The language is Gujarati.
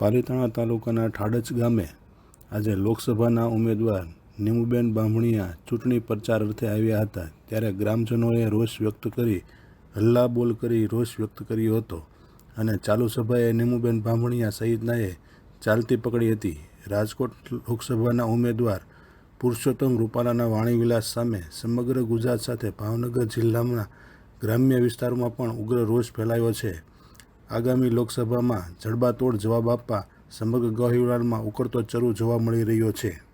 પાલીતાણા તાલુકાના ઠાડજ ગામે આજે લોકસભાના ઉમેદવાર નીમુબેન બામણીયા ચૂંટણી પ્રચાર અર્થે આવ્યા હતા. ત્યારે ગ્રામજનોએ રોષ વ્યક્ત કરી, હલ્લાબોલ કરી રોષ વ્યક્ત કર્યો હતો અને ચાલુ સભાએ નીમુબેન બામણીયા સહિતનાએ ચાલતી પકડી હતી. રાજકોટ લોકસભાના ઉમેદવાર પુરુષોત્તમ રૂપાલાના વાણીવિલાસ સામે સમગ્ર ગુજરાત સાથે ભાવનગર જિલ્લાના ગ્રામ્ય વિસ્તારોમાં પણ ઉગ્ર રોષ ફેલાયો છે. આગામી લોકસભામાં જડબાતોડ જવાબ આપવા સમગ્ર ગોહિવરાળમાં ઉકળતો ચરુ જોવા મળી રહ્યો છે.